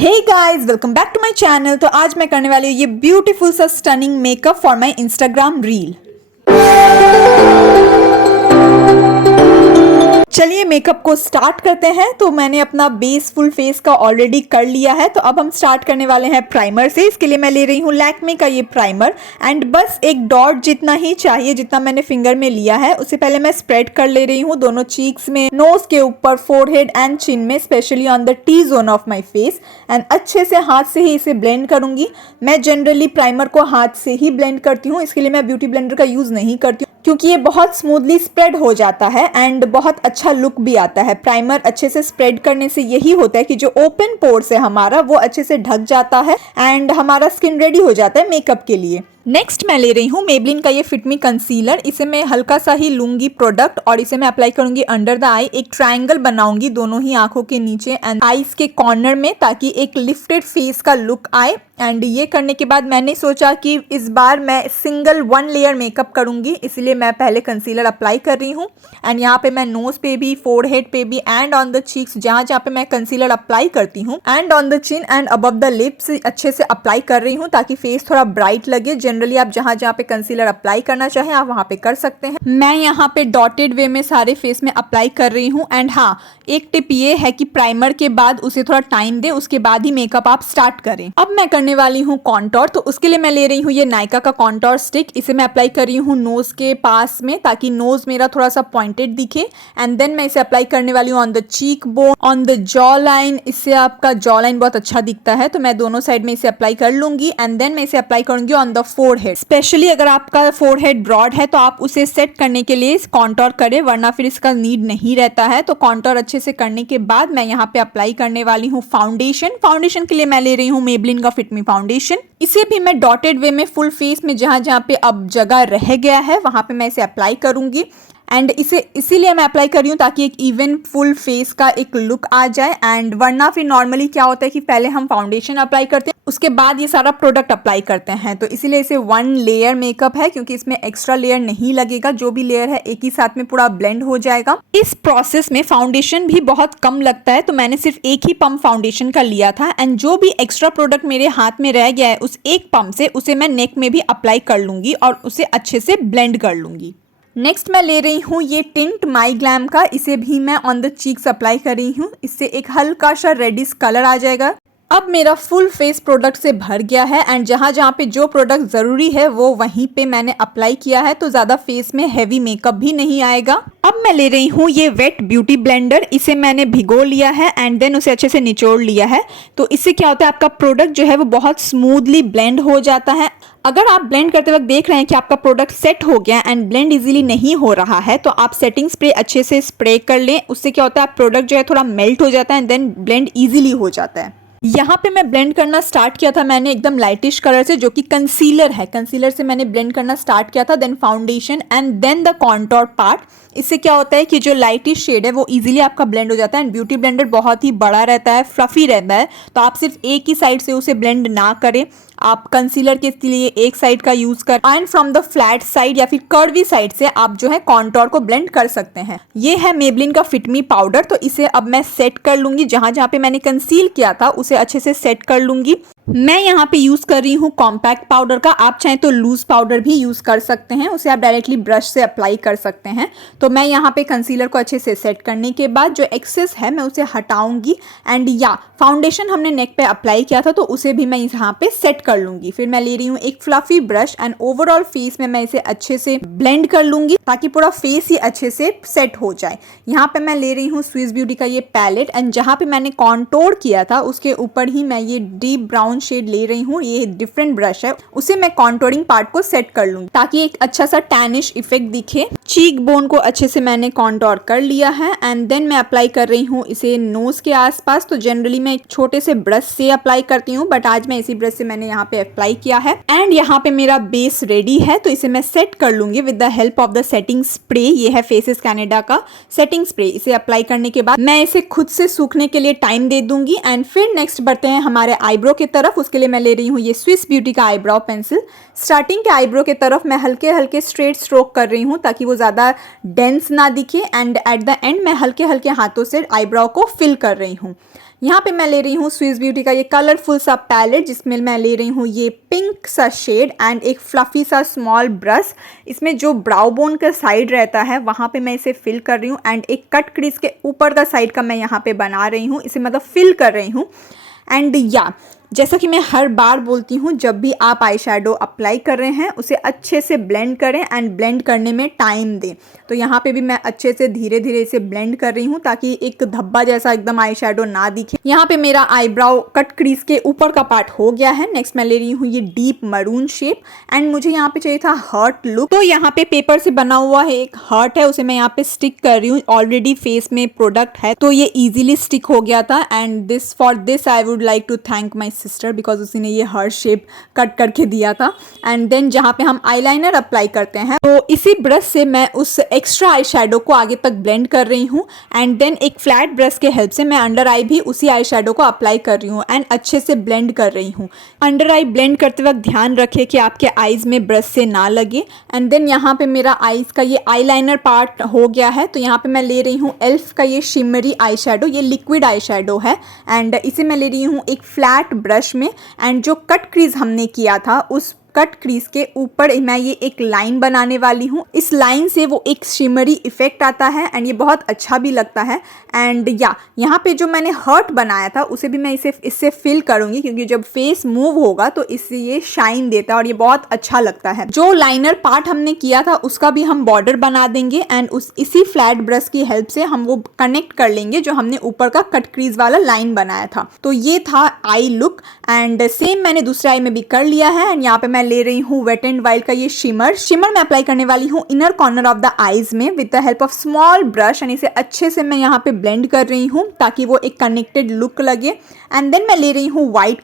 Hey guys, welcome back to my channel. तो आज मैं करने वाली हूँ ये ब्यूटीफुल सा stunning makeup for my Instagram reel. चलिए मेकअप को स्टार्ट करते हैं। तो मैंने अपना बेस फुल फेस का ऑलरेडी कर लिया है, तो अब हम स्टार्ट करने वाले हैं प्राइमर से। इसके लिए मैं ले रही हूँ लैक्मे का ये प्राइमर एंड बस एक डॉट जितना ही चाहिए जितना मैंने फिंगर में लिया है। उससे पहले मैं स्प्रेड कर ले रही हूँ दोनों चीक्स में, नोज के ऊपर, फोरहेड एंड चिन में, specially on the T zone of my face. And अच्छे से हाथ से ही इसे ब्लेंड करूंगी। मैं जनरली प्राइमर को हाथ से ही ब्लेंड करती हूँ, इसके लिए मैं ब्यूटी ब्लेंडर का यूज नहीं करती हूँ क्योंकि ये बहुत स्मूथली स्प्रेड हो जाता है एंड बहुत अच्छा लुक भी आता है। प्राइमर अच्छे से स्प्रेड करने से यही होता है कि जो ओपन पोर्स है हमारा वो अच्छे से ढक जाता है एंड हमारा स्किन रेडी हो जाता है मेकअप के लिए। नेक्स्ट मैं ले रही हूँ मेबलिन का ये फिट मी कंसीलर। इसे मैं हल्का सा ही लूंगी प्रोडक्ट और इसे मैं अप्लाई करूंगी अंडर द आई। एक ट्रायंगल बनाऊंगी दोनों ही आंखों के नीचे एंड आईज के कॉर्नर में, ताकि एक लिफ्टेड फेस का लुक आए। एंड ये करने के बाद मैंने सोचा कि इस बार मैं सिंगल 1 लेयर मेकअप करूंगी, इसलिए मैं पहले कंसीलर अप्लाई कर रही हूँ। एंड यहाँ पे मैं नोज पे भी, फोरहेड पे भी एंड ऑन द चीक्स, जहाँ जहाँ पे मैं कंसीलर अप्लाई करती हूँ, and on the chin and above the lips अच्छे से अप्लाई कर रही हूँ ताकि फेस थोड़ा ब्राइट लगे। जनरली आप जहाँ जहाँ पे कंसीलर अप्लाई करना चाहें आप वहाँ पे कर सकते हैं। मैं यहाँ पे डॉटेड वे में सारे फेस में अप्लाई कर रही हूँ। एंड हाँ, एक टिप ये है कि प्राइमर के बाद उसे थोड़ा टाइम दे, उसके बाद ही मेकअप आप स्टार्ट करें। अब मैं करने वाली हूँ कॉन्टोर। तो उसके लिए मैं ले रही हूँ ये नायका का कॉन्टोर स्टिक। इसे मैं अप्लाई कर रही हूँ नोज के पास में ताकि नोज मेरा थोड़ा सा पॉइंटेड दिखे। एंड देन मैं इसे अप्लाई करने वाली हूँ on the cheek bone, on the jaw line. इससे आपका जॉ लाइन बहुत अच्छा दिखता है, तो मैं दोनों साइड में इसे अप्लाई कर लूंगी। एंड देन मैं इसे अप्लाई करूंगी ऑन द फोरहेड। स्पेशली अगर आपका फोरहेड ब्रॉड है तो आप उसे सेट करने के लिए कॉन्टोर करें, वरना फिर इसका नीड नहीं रहता है। तो कॉन्टोर अच्छे से करने के बाद मैं यहाँ पे अप्लाई करने वाली हूँ फाउंडेशन। फाउंडेशन के लिए मैं ले रही हूँ मेबलिन का फिट मी फाउंडेशन। इसे भी मैं डॉटेड वे में फुल फेस में जहां जहां पे अब जगह रह गया है वहां पे मैं इसे अप्लाई करूंगी। एंड इसे इसीलिए मैं अप्लाई कर रही हूँ ताकि एक इवन फुल फेस का एक लुक आ जाए। एंड वरना फिर नॉर्मली क्या होता है कि पहले हम फाउंडेशन अप्लाई करते हैं, उसके बाद ये सारा प्रोडक्ट अप्लाई करते हैं। तो इसीलिए इसे 1 लेयर मेकअप है क्योंकि इसमें एक्स्ट्रा लेयर नहीं लगेगा। जो भी लेयर है एक ही साथ में पूरा ब्लेंड हो जाएगा। इस प्रोसेस में फाउंडेशन भी बहुत कम लगता है, तो मैंने सिर्फ एक ही पंप फाउंडेशन का लिया था। एंड जो भी एक्स्ट्रा प्रोडक्ट मेरे हाथ में रह गया है उस एक पंप से उसे मैं नेक में भी अप्लाई कर लूंगी और उसे अच्छे से ब्लेंड कर लूंगी। नेक्स्ट मैं ले रही हूँ ये टिंट माई ग्लैम का। इसे भी मैं ऑन द चीक्स अप्लाई कर रही हूँ। इससे एक हल्का सा रेडिश कलर आ जाएगा। अब मेरा फुल फेस प्रोडक्ट से भर गया है एंड जहाँ जहाँ पे जो प्रोडक्ट ज़रूरी है वो वहीं पे मैंने अप्लाई किया है, तो ज़्यादा फेस में हैवी मेकअप भी नहीं आएगा। अब मैं ले रही हूँ ये वेट ब्यूटी ब्लेंडर। इसे मैंने भिगो लिया है एंड देन उसे अच्छे से निचोड़ लिया है। तो इससे क्या होता है, आपका प्रोडक्ट जो है वो बहुत स्मूथली ब्लेंड हो जाता है। अगर आप ब्लेंड करते वक्त देख रहे हैं कि आपका प्रोडक्ट सेट हो गया एंड ब्लेंड इजीली नहीं हो रहा है, तो आप सेटिंग स्प्रे अच्छे से स्प्रे कर लें। उससे क्या होता है, आप प्रोडक्ट जो है थोड़ा मेल्ट हो जाता है एंड देन ब्लेंड इजीली हो जाता है। यहाँ पे मैं ब्लेंड करना स्टार्ट किया था मैंने एकदम लाइटिश कलर से, जो कि कंसीलर है। कंसीलर से मैंने ब्लेंड करना स्टार्ट किया था, then foundation and then the contour part. इससे क्या होता है कि जो लाइटिश शेड है वो इजीली आपका ब्लेंड हो जाता है। एंड ब्यूटी ब्लेंडर बहुत ही बड़ा रहता है, फ्लफी रहता है, तो आप सिर्फ एक ही साइड से उसे ब्लेंड ना करें। आप कंसीलर के लिए एक साइड का यूज कर and from the flat side या फिर कर्वी साइड से आप जो है कॉन्टोर को ब्लेंड कर सकते हैं। ये है मेबलिन का फिट मी पाउडर। तो इसे अब मैं सेट कर लूंगी, जहां जहां पे मैंने कंसील किया था उसे अच्छे से सेट कर लूंगी। मैं यहाँ पे यूज कर रही हूँ कॉम्पैक्ट पाउडर का। आप चाहें तो लूज पाउडर भी यूज कर सकते हैं, उसे आप डायरेक्टली ब्रश से अप्लाई कर सकते हैं। तो मैं यहाँ पे कंसीलर को अच्छे से सेट करने के बाद जो एक्सेस है मैं उसे हटाऊंगी। एंड या फाउंडेशन हमने नेक पे अप्लाई किया था तो उसे भी मैं यहाँ पे सेट कर लूंगी। फिर मैं ले रही हूँ एक fluffy brush and overall face में मैं इसे अच्छे से ब्लेंड कर लूंगी ताकि पूरा फेस ही अच्छे से सेट हो जाए। यहाँ पे मैं ले रही हूँ स्विस ब्यूटी का ये पैलेट एंड जहाँ पे मैंने कॉन्टोर किया था उसके ऊपर ही मैं ये डीप ब्राउन शेड ले रही हूँ। ये डिफरेंट ब्रश है, उसे मैं कॉन्टोरिंग पार्ट को सेट कर लूंगी ताकि एक अच्छा सा टैनिश इफेक्ट दिखे। चीक बोन को अच्छे से मैंने कॉन्टोर कर लिया है एंड देन मैं अप्लाई कर रही हूँ इसे नोज के आसपास। तो जनरली मैं एक छोटे से ब्रश से अप्लाई करती हूँ, बट आज मैं इसी ब्रश से मैंने यहाँ पे अप्लाई किया है। एंड यहाँ पे मेरा बेस रेडी है, तो इसे मैं सेट कर लूंगी with the help of the setting spray. ये है फेसेस कैनेडा का सेटिंग स्प्रे। इसे अप्लाई करने के बाद मैं इसे खुद से सूखने के लिए टाइम दे दूंगी। एंड फिर नेक्स्ट बढ़ते हैं हमारे आईब्रो की तरफ। उसके लिए मैं ले रही हूँ ये स्विस ब्यूटी का आईब्रो पेंसिल। स्टार्टिंग के आईब्रो की तरफ मैं हल्के हल्के स्ट्रेट स्ट्रोक कर रही हूँ ताकि वो ज़्यादा डेंस ना दिखे। एंड एट द एंड मैं हल्के हल्के हाथों से आईब्रो को फिल कर रही हूँ। यहाँ पे मैं ले रही हूँ स्विस ब्यूटी का ये कलरफुल सा पैलेट, जिसमें मैं ले रही हूँ ये पिंक सा शेड एंड एक फ्लफी सा स्मॉल ब्रश। इसमें जो ब्राउ बोन का साइड रहता है वहाँ पे मैं इसे फिल कर रही हूँ एंड एक कट क्रीज के ऊपर का साइड का मैं यहाँ पे बना रही हूँ, इसे मतलब फिल कर रही हूँ। एंड या जैसा कि मैं हर बार बोलती हूँ, जब भी आप आई शेडो अप्लाई कर रहे हैं उसे अच्छे से ब्लेंड करें एंड ब्लेंड करने में टाइम दें। तो यहाँ पे भी मैं अच्छे से धीरे धीरे इसे ब्लेंड कर रही हूँ ताकि एक धब्बा जैसा एकदम आई शेडो ना दिखे। यहाँ पे मेरा आईब्राउ कट क्रीज के ऊपर का पार्ट हो गया है। नेक्स्ट मैं ले रही हूँ ये डीप मरून शेप एंड मुझे यहाँ पे चाहिए था हार्ट लुक। तो यहाँ पे पेपर से बना हुआ है एक हार्ट है, उसे मैं यहाँ पे स्टिक कर रही हूँ। ऑलरेडी फेस में प्रोडक्ट है तो ये इजीली स्टिक हो गया था and for this I would like to thank my sister because उसने ये हार्ट शेप कट करके दिया था। एंड देन जहाँ पे हम आईलाइनर अप्लाई करते हैं तो इसी ब्रश से मैं उस एक्स्ट्रा आई शेडो को आगे तक ब्लेंड कर रही हूँ एंड देन एक फ्लैट ब्रश के हेल्प से मैं अंडर आई भी उसी आई शेडो को अप्लाई कर रही हूँ एंड अच्छे से ब्लेंड कर रही हूँ। अंडर आई ब्लेंड करते वक्त ध्यान रखें कि आपके आईज में ब्रश से ना लगे। एंड देन यहाँ पे मेरा आईज का ये आईलाइनर पार्ट हो गया है तो यहाँ पे मैं ले रही हूँ एल्फ का ये शिमरी आई शेडो, ये लिक्विड आई शेडो है एंड इसे मैं ले रही हूँ एक फ्लैट ब्रश में एंड जो कट क्रीज हमने किया था उस कट क्रीज के ऊपर मैं ये एक लाइन बनाने वाली हूँ। इस लाइन से वो एक शिमरी इफेक्ट आता है एंड ये बहुत अच्छा भी लगता है। एंड या यहाँ पे जो मैंने हर्ट बनाया था उसे भी मैं इससे फिल करूँगी क्योंकि जब फेस मूव होगा तो इससे ये शाइन देता है और ये बहुत अच्छा लगता है। जो लाइनर पार्ट हमने किया था उसका भी हम बॉर्डर बना देंगे एंड इसी फ्लैट ब्रश की हेल्प से हम वो कनेक्ट कर लेंगे जो हमने ऊपर का कट क्रीज वाला लाइन बनाया था। तो ये था आई लुक एंड सेम मैंने दूसरे आई में भी कर लिया है। एंड यहाँ पे मैं ले रही हूँ वेट एंड वाइल्ड का ये शिमर मैं अप्लाई करने वाली हूँ inner corner of the eyes में with the help of small brush and इसे अच्छे से मैं यहाँ पे ब्लेंड कर रही हूँ ताकि वो एक कनेक्टेड लुक लगे। एंड देन मैं ले रही हूँ व्हाइट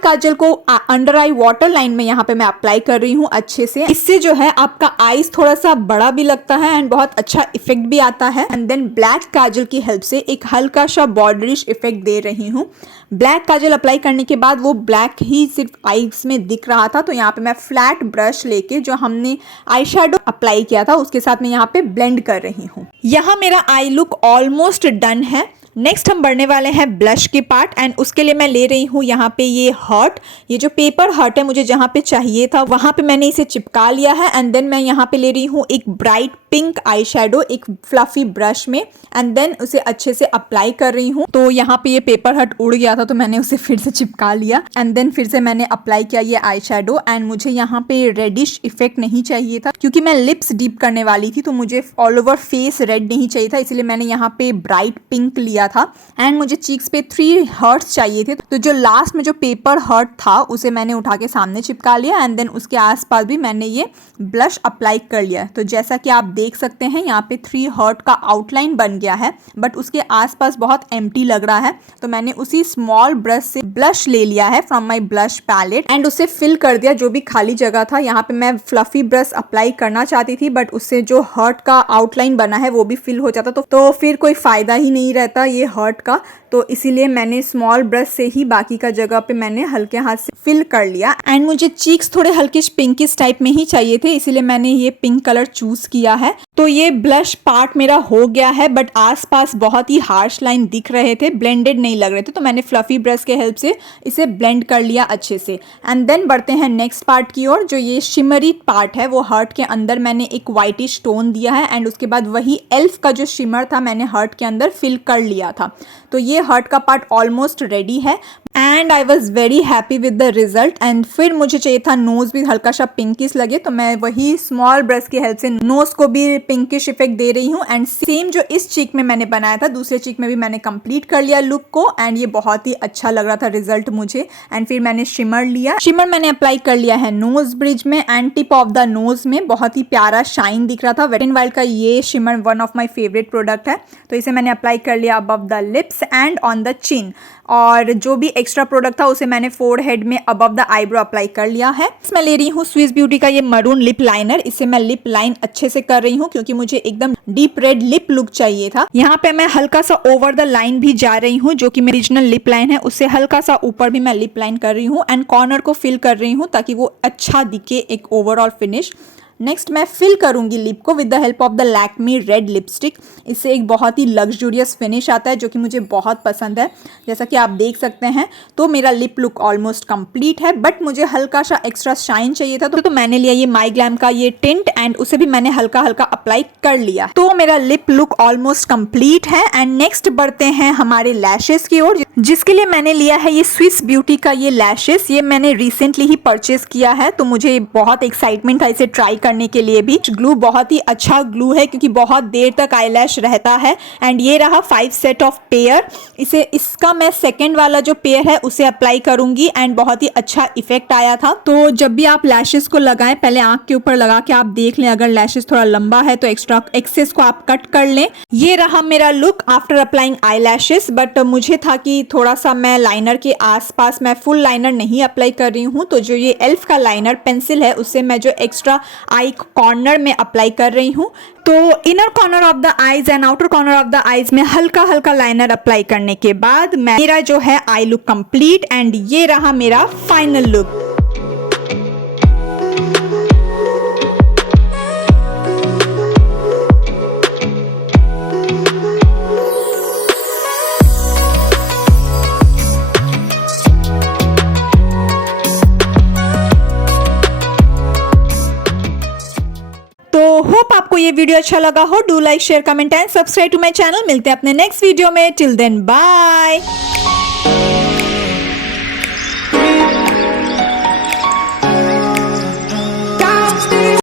काजल को अंडर आई वाटर लाइन में यहाँ पे मैं अप्लाई कर रही हूँ अच्छे से। इससे जो है आपका आईज थोड़ा सा बड़ा भी लगता है एंड बहुत अच्छा इफेक्ट भी आता है। एंड देन ब्लैक काजल की हेल्प से एक हल्का सा बॉर्डरिश इफेक्ट दे रही हूँ। ब्लैक काजल अप्लाई करने के बाद वो ब्लैक ही सिर्फ आईज में दिख रहा था तो यहाँ पे मैं फ्लैट ब्रश लेके जो हमने आई शेडो अप्लाई किया था उसके साथ मैं यहाँ पे ब्लेंड कर रही हूँ। यहाँ मेरा आई लुक ऑलमोस्ट डन है। नेक्स्ट हम बढ़ने वाले हैं ब्लश के पार्ट एंड उसके लिए मैं ले रही हूँ यहाँ पे ये हार्ट, ये जो पेपर हार्ट है मुझे जहाँ पे चाहिए था वहाँ पे मैंने इसे चिपका लिया है। एंड देन मैं यहाँ पे ले रही हूँ एक ब्राइट पिंक आई शेडो एक फ्लफी ब्रश में एंड देन उसे अच्छे से अप्लाई कर रही हूँ। तो यहाँ पे ये पेपर हार्ट उड़ गया था तो मैंने उसे फिर से चिपका लिया एंड देन फिर से मैंने अप्लाई किया ये आई शेडो। एंड मुझे यहाँ पे रेडिश इफेक्ट नहीं चाहिए था क्योंकि मैं लिप्स डीप करने वाली थी तो मुझे ऑल ओवर फेस रेड नहीं चाहिए था, इसलिए मैंने यहाँ पे ब्राइट पिंक लिया था। एंड मुझे चीक्स पे 3 हर्ट्स चाहिए थे तो जो लास्ट में जो पेपर हर्ट था उसे मैंने उठा के सामने चिपका लिया एंड देन उसके आसपास भी मैंने ये ब्लश अप्लाई कर लिया। तो जैसा कि आप देख सकते हैं यहाँ पे 3 हर्ट का आउटलाइन बन गया है बट उसके आसपास बहुत एम्प्टी लग रहा है तो मैंने उसी स्मॉल ब्रश से ब्लश ले लिया है फ्रॉम माई ब्लश पैलेट एंड उसे फिल कर दिया जो भी खाली जगह था। यहाँ पे मैं फ्लफी ब्रश अप्लाई करना चाहती थी बट उससे जो हर्ट का आउटलाइन बना है वो भी फिल हो जाता तो फिर कोई फायदा ही नहीं रहता ये हर्ट का, तो इसीलिए मैंने स्मॉल ब्रश से ही बाकी का जगह पे मैंने हल्के हाथ से फिल कर लिया। एंड मुझे चीक्स थोड़े हल्के पिंकिश टाइप में ही चाहिए थे इसीलिए मैंने ये पिंक कलर चूज किया है। तो ये ब्लश पार्ट मेरा हो गया है बट आसपास बहुत ही हार्श लाइन दिख रहे थे, ब्लेंडेड नहीं लग रहे थे तो मैंने फ्लफी ब्रश के हेल्प से इसे ब्लेंड कर लिया अच्छे से। एंड देन बढ़ते हैं नेक्स्ट पार्ट की ओर। जो ये शिमरी पार्ट है वो हर्ट के अंदर मैंने एक व्हाइटिश टोन दिया है एंड उसके बाद वही एल्फ का जो शिमर था मैंने हर्ट के अंदर फिल कर लिया था। तो ये हर्ट का पार्ट ऑलमोस्ट रेडी है and I was very happy with the result. And फिर मुझे चाहिए था नोज भी हल्का सा पिंकिश लगे तो मैं वही स्मॉल ब्रश की हेल्प से नोज को भी पिंकिश इफेक्ट दे रही हूँ। एंड सेम जो इस चीक में मैंने बनाया था दूसरे चीक में भी मैंने कंप्लीट कर लिया लुक को एंड ये बहुत ही अच्छा लग रहा था रिजल्ट मुझे। एंड फिर मैंने शिमर लिया, शिमर मैंने अप्लाई कर लिया है नोज ब्रिज में and tip of the nose में, बहुत ही प्यारा शाइन दिख रहा था। वेट एंड वाइल्ड का ये shimmer one of my favourite product है तो इसे मैंने अप्लाई कर लिया above the lips and on the chin. और जो भी एक्स्ट्रा प्रोडक्ट था उसे मैंने फोरहेड में अबव द आईब्रो अप्लाई कर लिया है। मैं ले रही हूँ स्विस ब्यूटी का ये मरून लिप लाइनर, इसे मैं लिप लाइन अच्छे से कर रही हूँ क्योंकि मुझे एकदम डीप रेड लिप लुक चाहिए था। यहाँ पे मैं हल्का सा ओवर द लाइन भी जा रही हूँ जो कि मेरी ओरिजिनल लिप लाइन है उससे हल्का सा ऊपर भी मैं लिप लाइन कर रही हूँ एंड कॉर्नर को फिल कर रही हूँ ताकि वो अच्छा दिखे एक ओवरऑल फिनिश। नेक्स्ट मैं फिल करूंगी लिप को with the help of the Lakme red lipstick. इससे एक बहुत ही लग्जूरियस फिनिश आता है जो कि मुझे बहुत पसंद है। जैसा कि आप देख सकते हैं तो मेरा लिप लुक ऑलमोस्ट कंप्लीट है, बट मुझे हल्का सा एक्स्ट्रा शाइन चाहिए था तो मैंने लिया ये माई ग्लैम का ये टिंट एंड उसे भी मैंने हल्का हल्का अप्लाई कर लिया। तो मेरा लिप लुक ऑलमोस्ट कंप्लीट है। एंड नेक्स्ट बढ़ते हैं हमारे लैशेस की ओर, जिसके लिए मैंने लिया है ये स्विस ब्यूटी का ये लैशेस। ये मैंने रिसेंटली ही परचेज किया है तो मुझे बहुत एक्साइटमेंट था इसे ट्राई करने के लिए भी। ग्लू बहुत ही अच्छा ग्लू है क्योंकि बहुत देर तक आईलैश रहता है। एंड ये रहा 5 सेट ऑफ पेयर। इसका मैं सेकंड वाला जो पेयर है उसे अप्लाई करूंगी एंड बहुत ही अच्छा इफेक्ट आया था। तो जब भी आप लैशेस को लगाएं पहले आंख के ऊपर लगा के आप देख लें, अगर लैशेस थोड़ा लंबा है तो एक्स्ट्रा एक्सेस को आप कट कर लें। ये रहा मेरा look after applying eye lashes. But मुझे था कि थोड़ा सा मैं लाइनर के आसपास मैं फुल लाइनर नहीं अप्लाई कर रही हूँ, तो जो ये एल्फ का लाइनर पेंसिल है उससे मैं जो एक्स्ट्रा आई कॉर्नर में अप्लाई कर रही हूँ। तो inner corner of the eyes and outer corner of the eyes में हल्का हल्का लाइनर अप्लाई करने के बाद मेरा जो है आई लुक कंप्लीट एंड ये रहा मेरा फाइनल लुक। तो होप आपको ये वीडियो अच्छा लगा हो। Do like share comment and subscribe to my channel. मिलते हैं अपने नेक्स्ट वीडियो में। Till then bye.